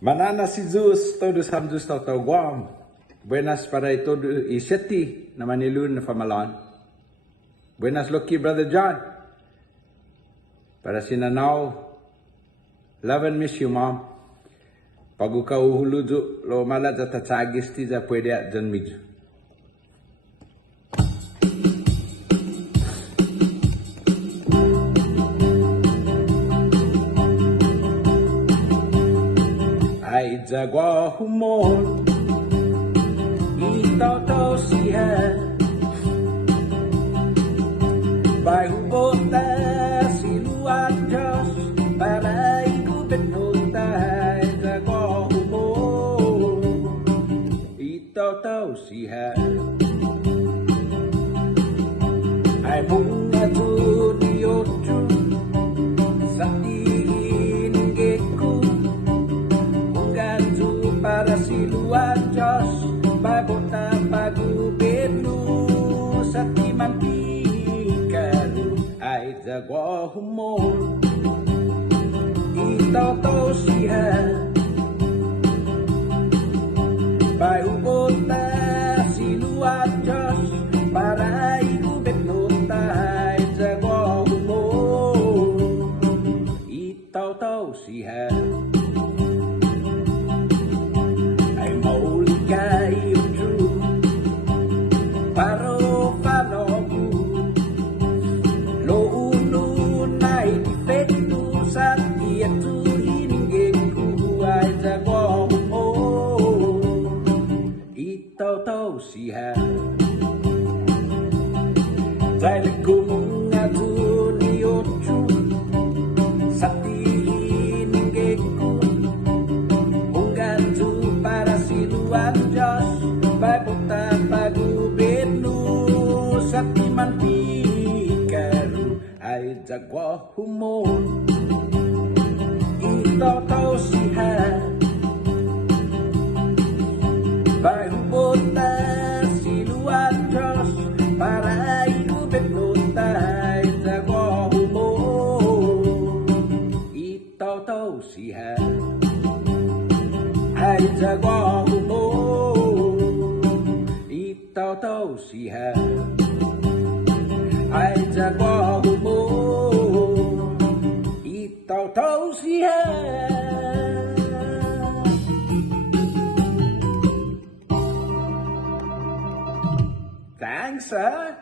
Manana si Zeus todos hamdus tau tau guam. Buenas para ito iseti na manilun na famalon. Buenas lucky brother John. Para sinanaw. Love and miss you mom. Pag uka uhuludu lo malat at tatsagis ti za pwede at dyan medyo. Ay jagwa humor ito siya Bay hubota siluan Diyos para ikubinota ay jagwa humor ito siya ay bunga tuniyotyo sa iinigeko para siluan Diyos babota pagubinu sa timan pikaru ay jagwa humor ito siya babota siluan Diyos para ikubinu ay jagwa humor ito siya kayo true paro panobu lo uno na defecto sa tieto hiningku ay jagwa ito siya dahil kung natuniyotu sa hiningku para siluan Diyos babota pagubinu sa timan pikaru ay jagwa humor ito siya babota siluan Diyos para ikubinu ay jagwa humor ito siya ay jagwa humor ito siya ay jagwa humor ito siya thanks sir